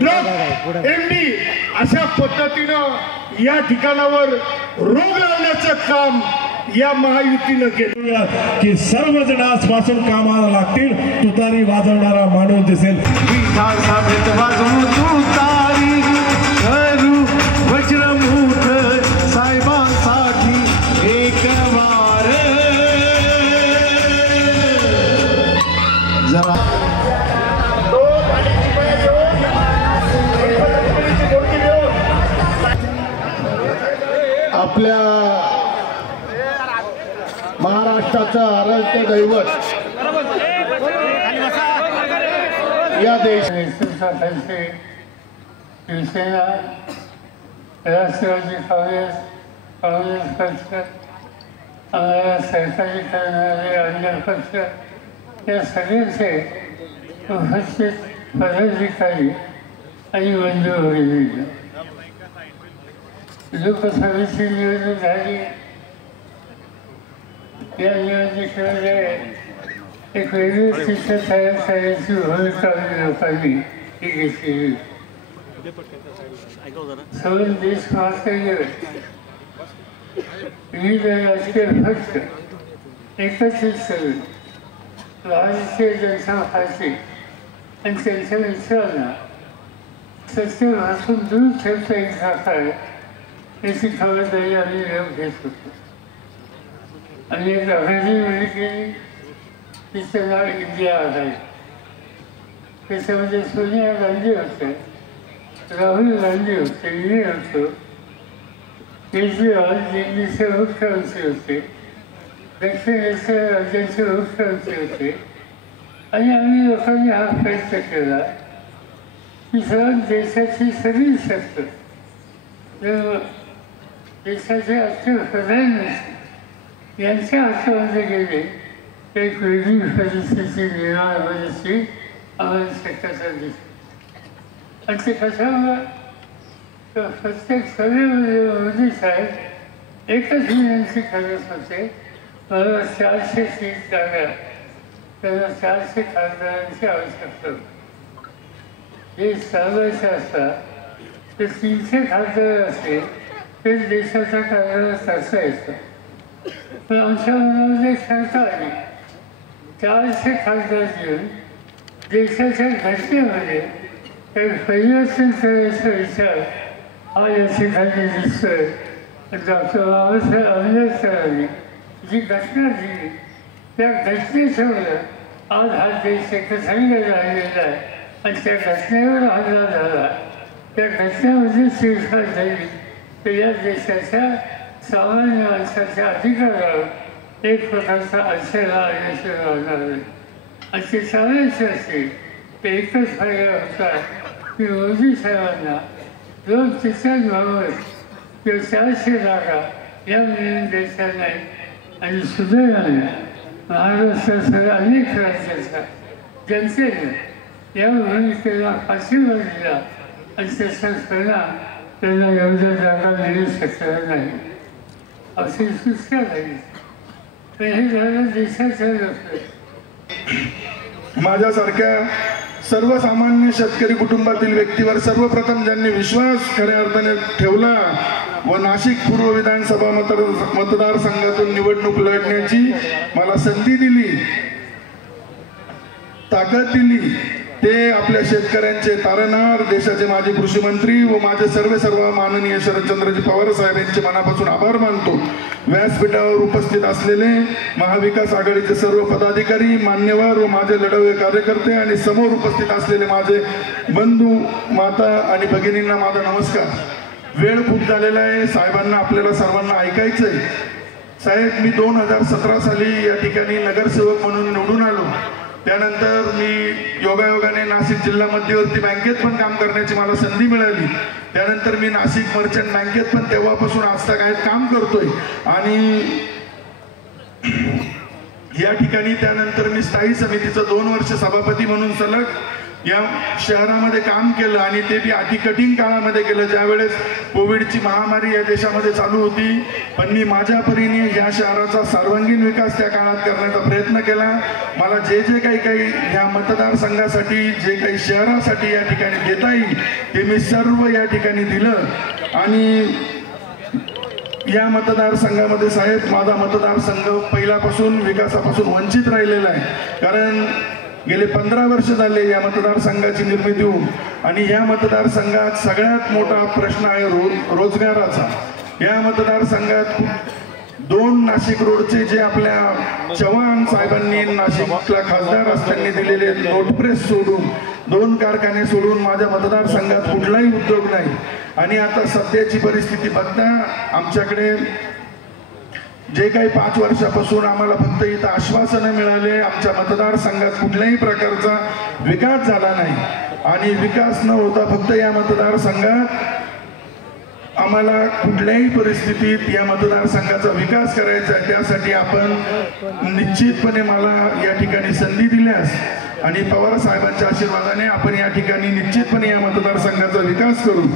Drug MD अशा पद्धतीनं या ठिकाणावर रोग लावण्याचं काम या महायुतीनं केलं की सर्वजण आजपासून कामाला लागतील. तुतारी वाजवणारा माणूस दिसेल. वज्रमुख साहेबांसाठी एक वार जरा आपल्या महाराष्ट्राचं आराध्य दैवत या देशाचे शिवसेना राष्ट्रवादी काँग्रेस पक्ष आम्हाला सहकार्य करणारे अन्य पक्ष या सगळ्यांचे उपस्थित पदाधिकारी आणि बंधू भगिनी लोकसभेची निवडणूक झाली. या निवडणुकीमध्ये एक वेगळी चित्र तयार करायची भूमिका लोकांनी ही घेतलेली. सगळे देश महाराष्ट्र विविध राजकीय पक्ष एकत्रित करून भारतीय जनता पार्टी आणि त्यांच्या मित्रांना सत्तेपासून दूर ठेवता येत राहतात याची खबरदारी आम्ही घेत होतो. आणि एक आघाडी मिळली केली तिचं नाव इंडिया आघाडी. त्याच्यामध्ये सोनिया गांधी होते, राहुल गांधी होते, मी होतो, केजरीवाल दिल्लीचे मुख्यमंत्री होते, दक्षिणेच्या राज्याचे मुख्यमंत्री होते. आणि आम्ही लोकांनी हा प्रयत्न केला की सर्व देशाची सगळी शक्ती देशाचे अख्खे प्रधानमंत्री यांच्या हातामध्ये गेले एक वेगळी परिस्थिती निर्माण होण्याची आम्हाला शक्यता दिसते. आणि ते कशामुळे प्रत्येक सभेमध्ये मोदी साहेब एकच विनंती करत होते, मला 430 जागा त्यांना 400 खासदारांची आवश्यकता होती. हे चालवायचं असतात ते 300 खासदार असते ते देशाच्या कार्याला साचा येतं. पण आमच्या मनामध्ये शंका आली 400 खासदार घेऊन देशाच्या घटनेमध्ये काही परिवर्तन करायचा विचार हा या ठिकाणी दिसतोय. डॉक्टर बाबासाहेब आंबेडकरांनी जी घटना दिली त्या घटनेसमोर आज हा देश एकसंघ राहिलेला आहे. आणि त्या घटनेवर हल्ला झाला, त्या घटनेमध्ये शिरकाव झाली तर या देशाच्या सामान्य माणसाच्या अधिकारावर एक प्रकारचा अडथळा आल्याशिवाय राहणार नाही. आणि ते चालायचे असेल तर एकच फायदा होता की मोदी साहेबांना 2 तिसऱ्यांबाबत किंवा 400 जागा या मिळून द्यायच्या नाही. आणि सुदैवाने महाराष्ट्रासह अनेक राज्याच्या जनतेने या भूमिकेला पाठिंबा दिला आणि त्याचा परिणाम त्यांना एवढ्या जागा मिळू शकणार नाही अशी सूचना झाली. पण हे झालं देशाच्या लोक. माझ्यासारख्या सर्वसामान्य शेतकरी कुटुंबातील व्यक्तीवर सर्वप्रथम ज्यांनी विश्वास खऱ्या अर्थाने ठेवला व नाशिक पूर्व विधानसभा मतदारसंघातून निवडणूक लढण्याची मला संधी दिली, ताकद दिली, ते आपल्या शेतकऱ्यांचे तारणहार देशाचे माजी कृषी मंत्री व माझे सर्व माननीय शरदचंद्रजी पवार साहेब यांचे मनापासून आभार मानतो. व्यासपीठावर उपस्थित असलेले महाविकास आघाडीचे सर्व पदाधिकारी, मान्यवर व माझे लढवये कार्यकर्ते आणि समोर उपस्थित असलेले माझे बंधू, माता आणि भगिनींना माझा नमस्कार. वेळ खूप झालेला आहे, साहेबांना आपल्याला सर्वांना ऐकायचंय. साहेब, मी 2017 साली या ठिकाणी नगरसेवक म्हणून निवडून आलो. त्यानंतर मी योगायोगाने नाशिक जिल्हा मध्यवर्ती बँकेत पण काम करण्याची मला संधी मिळाली. त्यानंतर मी नाशिक मर्चंट बँकेत पण तेव्हापासून आजतागायत काम करतोय. आणि या ठिकाणी त्यानंतर मी स्थायी समितीचं 2 वर्ष सभापती म्हणून सलग या शहरामध्ये काम केलं आणि ते बी अति कठीण काळामध्ये केलं, ज्यावेळेस कोविडची महामारी या देशामध्ये चालू होती. पण मी माझ्या परीने या शहराचा सर्वांगीण विकास त्या काळात करण्याचा प्रयत्न केला. मला जे जे काही ह्या मतदारसंघासाठी जे काही शहरासाठी या ठिकाणी देता येईल ते मी सर्व या ठिकाणी दिलं. आणि या मतदारसंघामध्ये साहेब, माझा मतदारसंघ पहिल्यापासून विकासापासून वंचित राहिलेला आहे. कारण गेले 15 वर्ष झाले या मतदारसंघाची निर्मिती होऊन, आणि या मतदारसंघात सगळ्यात मोठा प्रश्न आहे रोजगाराचा. या मतदारसंघात 2 नाशिक रोडचे जे आपल्या चव्हाण साहेबांनी नाशिकला खासदार असताना दिलेले नोटप्रेस सोडून, 2 कारखाने सोडून माझ्या मतदारसंघात कुठलाही उद्योग नाही. आणि आता सध्याची परिस्थिती बघता आमच्याकडे जे काही 5 वर्षापासून आम्हाला फक्त इथं आश्वासनं मिळाले, आमच्या मतदारसंघात कुठल्याही प्रकारचा विकास झाला नाही. आणि विकास न होता फक्त या मतदारसंघात आम्हाला कुठल्याही परिस्थितीत या मतदारसंघाचा विकास करायचा आहे. त्यासाठी आपण निश्चितपणे मला या ठिकाणी संधी दिल्यास आणि पवार साहेबांच्या आशीर्वादाने आपण या ठिकाणी निश्चितपणे या मतदारसंघाचा विकास करू.